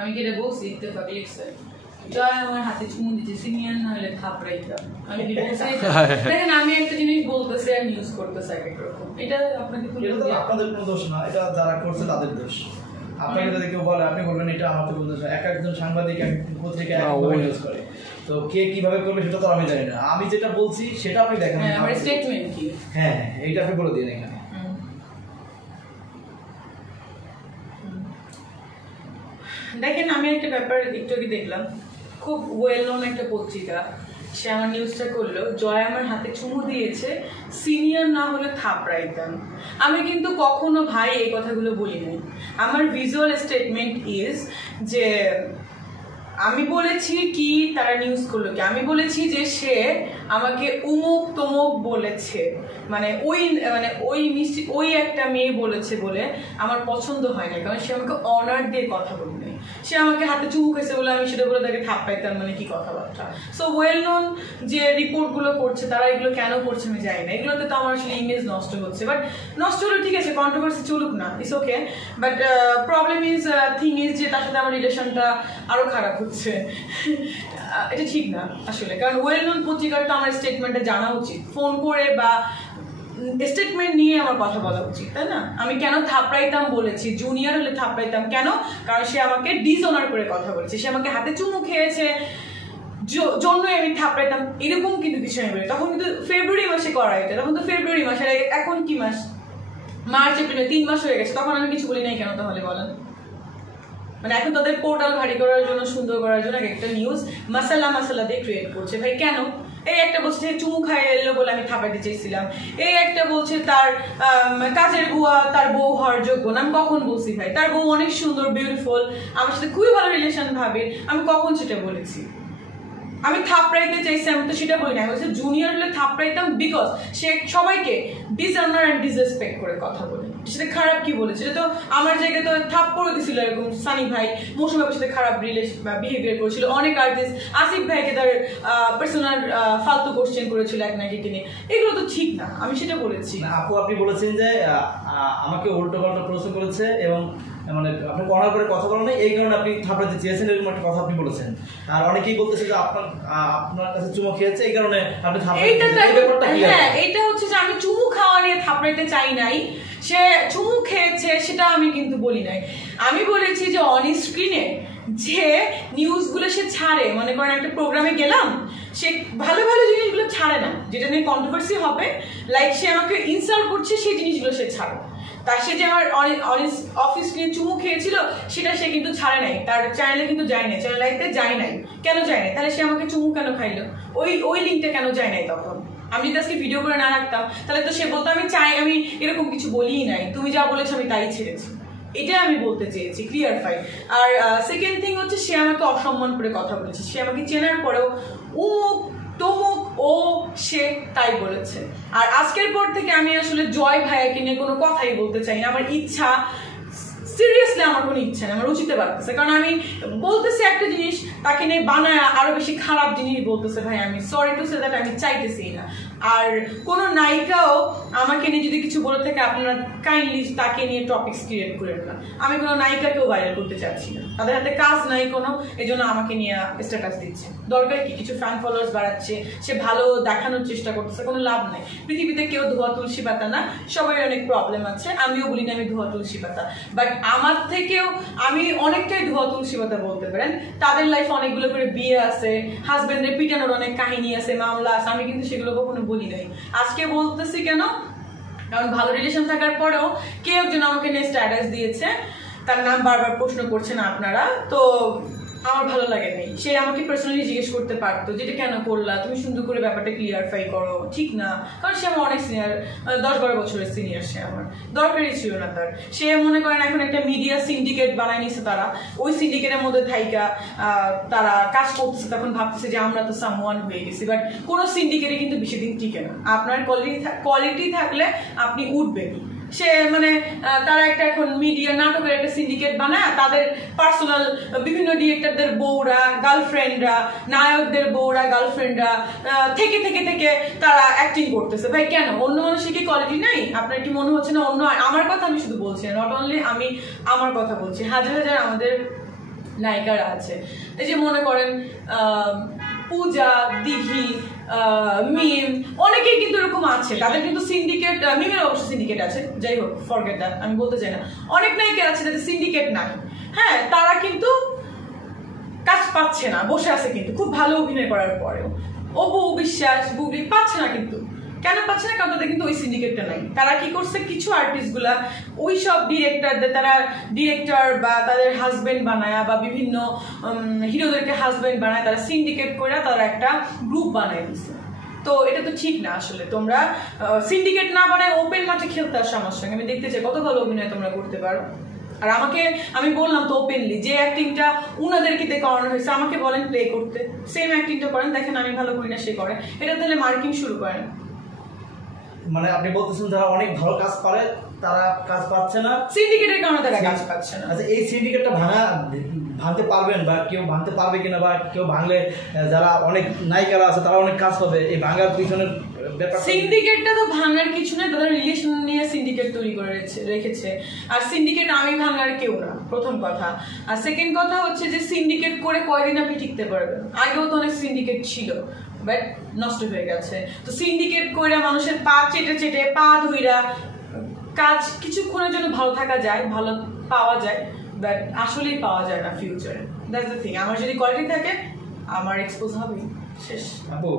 আমি কি এটা বলছি ইত্তেফাক লিখছে জয় আমার হাতে চুমু দিচ্ছে সিনিয়র না হলে থাপড়াইতাম আমি কি বলছি দেখেন আমি একটা জিনিস বলতেছি আর নিউজ করতেছি এক এক রকম এটা আপনাকে আপনাদের কোনো দোষ না এটা যারা করছে তাদের দোষ আপনাকে যদি কেউ বলে আপনি বলবেন এটা আমাদের কোনো দোষ এক একজন সাংবাদিক এক পত্রিকা একভাবে নিউজ করে তো কে কিভাবে করবে সেটা তো আমি জানি না আমি যেটা বলছি সেটা আপনি দেখেন আমার স্টেটমেন্ট কি হ্যাঁ এইটা আপনি বলে দিন এখানে দেখেন আমি একটা ব্যাপার একটু আগে দেখলাম খুব ওয়েল নোন একটা পত্রিকা সে আমার নিউজটা করলো জয় আমার হাতে চুমু দিয়েছে সিনিয়র না হলে থাপড়াইতাম আমি কিন্তু কখনো ভাই এই কথাগুলো বলিনি আমার ভিজুয়াল স্টেটমেন্ট ইজ যে আমি বলেছি কি তারা নিউজ করলো কি আমি বলেছি যে সে আমাকে উমুক তমুক বলেছে মানে ওই একটা মেয়ে বলেছে বলে আমার পছন্দ হয় না কারণ সে আমাকে অনার দিয়ে কথা বলবে সে আমাকে হাতে চুমু খেয়েছে বলে আমি সেটা বলে তাকে থাপ্পাইতাম মানে কি কথাবার্তা সো ওয়েল নোন যে রিপোর্টগুলো করছে তারা এগুলো কেন করছে আমি জানি না এগুলোতে তো আমার আসলে ইমেজ নষ্ট হচ্ছে বাট নষ্ট হলে ঠিক আছে কন্ট্রোভার্সি চলুক না it's okay but problem is thing is যে তার সাথে আমার রিলেশনটা আরো খারাপ হচ্ছে এটা ঠিক না আসলে কারণ ওয়েল নোন পত্রিকার তো আমার স্টেটমেন্টটা জানা উচিত ফোন করে বা স্টেটমেন্ট নিয়ে আমার কথা বলা উচিত তাই না আমি কেন থাপড়াইতাম বলেছি জুনিয়র হলে থাপড়াইতাম কেন কারণ সে আমাকে ডিসঅনার করে কথা বলেছে সে আমাকে হাতে চুমু খেয়েছে জন্যই আমি থাপড়াইতাম এরকম কিন্তু কিছু আমি বলি তখন কিন্তু ফেব্রুয়ারি মাসে করা হইতো তখন তো ফেব্রুয়ারি মাসে এখন কি মাস মার্চ এপ্রিল 3 মাস হয়ে গেছে তখন আমি কিছু বলি নাই কেন তাহলে বলেন মানে এখন তাদের পোর্টাল ভারী করার জন্য সুন্দর করার জন্য একটা নিউজ মাসালা দিয়ে ক্রিয়েট করছে ভাই কেন এই একটা বলছে চুমু খাই এলো বলে আমি থাপাইতে চেয়েছিলাম এই একটা বলছে তার কাজের বুয়া তার বউ হওয়ার যোগ্য না আমি কখন বলছি ভাই তার বউ অনেক সুন্দর বিউটিফুল আমার সাথে খুবই ভালো রিলেশন ভাবে আমি কখন সেটা বলেছি আমি থাপড়াইতে চাইছি আমি তো সেটা বলি না আমি বলছি জুনিয়র হলে থাপড়াইতাম বিকজ সে সবাইকে ডিসঅনার অ্যান্ড ডিসরেসপেক্ট করে কথা বলে সেটা খারাপ কি বলেছে সেটা তো আমার জায়গায় তো থাপ্পড় দিছিল এরকম সানি ভাই মৌসুমী ভাইয়ের সাথে খারাপ বিহেভিয়ার করেছিল অনেক আর্টিস্ট আসিফ ভাইকে তার পার্সোনাল ফালতু কোশ্চেন করেছিল এক নাকি কিনে এগুলো তো ঠিক না আমি সেটা বলেছি আপু আপনি বলেছেন যে আমাকে উল্টো পাল্টা প্রশ্ন করেছে এবং মানে আপনি করার পরে কথা বলেন এই কারণে আপনি থাপড়াতে চেয়েছেন এরকম একটা কথা আপনি বলেছেন আর অনেকেই বলতেছে যে আপনার কাছে চুমু খেয়েছে এই কারণে আপনি হ্যাঁ এটা হচ্ছে যে আমি চুমু খাওয়া নিয়ে থাপড়াইতে চাই নাই সে চুমু খেয়েছে সেটা আমি কিন্তু বলি নাই আমি বলেছি যে অন স্ক্রিনে যে নিউজগুলো সে ছাড়ে মনে করেন একটা প্রোগ্রামে গেলাম সে ভালো ভালো জিনিসগুলো ছাড়ে না যেটা নিয়ে কন্ট্রোভার্সি হবে লাইক সে আমাকে ইনসাল্ট করছে সেই জিনিসগুলো সে ছাড়ে তার সে যে আমার অফিস নিয়ে চুমু খেয়েছিল সেটা সে কিন্তু ছাড়ে নাই তার চ্যানেলে কিন্তু যায় নাই চ্যানেল লাইতে যায় নাই কেন যায় নাই তাহলে সে আমাকে চুমু কেন খাইলো ওই লিঙ্কটা কেন যায় নাই তখন আমি যদি আজকে ভিডিও করে না রাখতাম তাহলে তো সে বলতো আমি চাই আমি এরকম কিছু বলিই নাই তুমি যা বলেছো আমি তাই ছেড়েছি এটা আমি বলতে চেয়েছি ক্লিয়ার ফাই আর সেকেন্ড থিং হচ্ছে সে আমাকে অসম্মান করে কথা বলেছে সে আমাকে চেনার পরেও উমুক তমুক ও সে তাই বলেছে আর আজকের পর থেকে আমি আসলে জয় ভাইয়াকে নিয়ে কোনো কথাই বলতে চাই না আমার ইচ্ছা সিরিয়াসলি আমার কোনো ইচ্ছা নেই আমার রুচিতে পারতেছে কারণ আমি বলতেছি একটা জিনিস তাকে নিয়ে বানায় আরো বেশি খারাপ জিনিস বলতেছে ভাই আমি সরি টু সে দ্যাট আমি চাইতেছি না আর কোনো নায়িকাও আমাকে নিয়ে যদি কিছু বলে থাকে আপনারা কাইন্ডলি তাকে নিয়ে টপিকস ক্রিয়েট করেন না আমি কোনো নায়িকাকেও ভাইরাল করতে চাচ্ছি না তাদের হাতে কাজ নাই কোনো এই জন্য আমাকে নিয়ে স্ট্যাটাস দিচ্ছে দরকার কি কিছু ফ্যান ফলোয়ার্স বাড়াচ্ছে সে ভালো দেখানোর চেষ্টা করতেছে কোনো লাভ নাই পৃথিবীতে কেউ ধোয়া তুলসী পাতা না সবাই অনেক প্রবলেম আছে আমিও বলি না আমি ধোয়া তুলসী পাতা বাট আমার থেকেও আমি অনেকটাই ধোয়া তুলসী পাতা বলতে পারেন তাদের লাইফ অনেকগুলো করে বিয়ে আছে হাজবেন্ডের পিটানোর অনেক কাহিনী আছে মামলা আছে আমি কিন্তু সেগুলো কখনো বলি নাই আজকে বলতেছি কেন কারণ ভালো রিলেশন থাকার পরেও কেউ একজন আমাকে নিয়ে স্ট্যাটাস দিয়েছে তার নাম বারবার প্রশ্ন করছেন আপনারা তো আমার ভালো লাগে নাই সে আমাকে পার্সোনালি জিজ্ঞেস করতে পারতো যেটা কেন করলা তুমি সুন্দর করে ব্যাপারটা ক্লিয়ারফাই করো ঠিক না কারণ সে আমার অনেক সিনিয়র 10-12 বছরের সিনিয়র সে আমার দরকারই ছিল না তার সে মনে করেন এখন একটা মিডিয়া সিন্ডিকেট বানায় নিছে তারা ওই সিন্ডিকেটের মধ্যে থাইকা তারা কাজ করতেছে তখন ভাবতেছে যে আমরা তো সামওয়ান হয়ে গেছি বাট কোনো সিন্ডিকেটে কিন্তু বেশি দিন টিকে না আপনার কোয়ালিটি থাকলে আপনি উঠবেন সে মানে তারা একটা এখন মিডিয়া নাটকের একটা সিন্ডিকেট বানায় তাদের পার্সোনাল বিভিন্ন ডিরেক্টরদের বউরা গার্লফ্রেন্ডরা নায়কদের বউরা গার্লফ্রেন্ডরা থেকে থেকে থেকে তারা অ্যাক্টিং করতেছে ভাই কেন অন্য মানুষের কি কোয়ালিটি নাই আপনার কি মনে হচ্ছে না অন্য আমার কথা আমি শুধু বলছি নট অনলি আমি আমার কথা বলছি হাজার হাজার আমাদের নায়িকারা আছে। এই যে মনে করেন পূজা, দিঘি, মিম, অনেকেই কিন্তু এরকম আছে, তাদের কিন্তু সিন্ডিকেট, মিমের অবশ্য সিন্ডিকেট আছে, যাই হোক ফরগেট দ্যাট, আমি বলতে চাই না। অনেক নায়িকা আছে যাদের সিন্ডিকেট নাই, হ্যাঁ, তারা কিন্তু কাজ পাচ্ছে না, বসে আছে কিন্তু খুব ভালো অভিনয় করার পরেও। অপু বিশ্বাস, বুবলি পাচ্ছে না, কিন্তু কেন পাচ্ছে না? কারণ তাদের কিন্তু ওই সিন্ডিকেটটা নাই। তারা কি করছে, কিছু আর্টিস্ট গুলা ওই সব ডিরেক্টরদের, তারা ডিরেক্টর বা তাদের হাজবেন্ড বানায় বা বিভিন্ন হিরোদেরকে হাজবেন্ড বানায়, তারা সিন্ডিকেট করে তারা একটা গ্রুপ বানায় দিচ্ছে। তো এটা তো ঠিক না আসলে। তোমরা সিন্ডিকেট না বানায় ওপেন মাঠে খেলতে আসো আমার সঙ্গে, আমি দেখতে চাই কত ভালো অভিনয় তোমরা করতে পারো। আর আমি বললাম তো ওপেনলি, যে অ্যাক্টিংটা উনাদেরকে দিয়ে করানো হয়েছে, আমাকে বলেন প্লে করতে, সেম অ্যাক্টিংটা করেন, দেখেন আমি ভালো করি না সে করে, এটা তাহলে মার্কিং শুরু করেন। মানে আপনি বলতেছেন যারা অনেক ভালো কাজ পারে তারা কাজ পাচ্ছে না, সিন্ডিকেটের কারণে তারা কাজ পাচ্ছে না। আচ্ছা, এই সিন্ডিকেটটা ভাঙতে পারবেন বা কেউ ভাঙতে পারবে কিনা, বা কেউ ভাঙলে যারা অনেক নায়িকারা আছে তারা অনেক কাজ পাবে, এই ভাঙার পিছনের ব্যাপার? সিন্ডিকেটটা তো ভাঙার কিছু না, তাদের রিলেশন নিয়ে সিন্ডিকেট তৈরি করে রেখেছে। আর সিন্ডিকেট আমি ভাঙার কেউ না, প্রথম কথা। আর সেকেন্ড কথা হচ্ছে যে সিন্ডিকেট করে কয়দিন আপনি টিকতে পারবেন? আগেও তো অনেক সিন্ডিকেট ছিল, বাট নষ্ট হয়ে গেছে। তো সিন্ডিকেট করে মানুষের পা চেটে পা ধুইরা কাজ কিছুক্ষণের জন্য ভালো থাকা যায়, ভালো পাওয়া যায়, বাট আসলেই পাওয়া যায় না ফিউচারে। That's the thing. আমার যদি কোয়ালিটি থাকে আমার এক্সপোজ হবেই, শেষ। আপু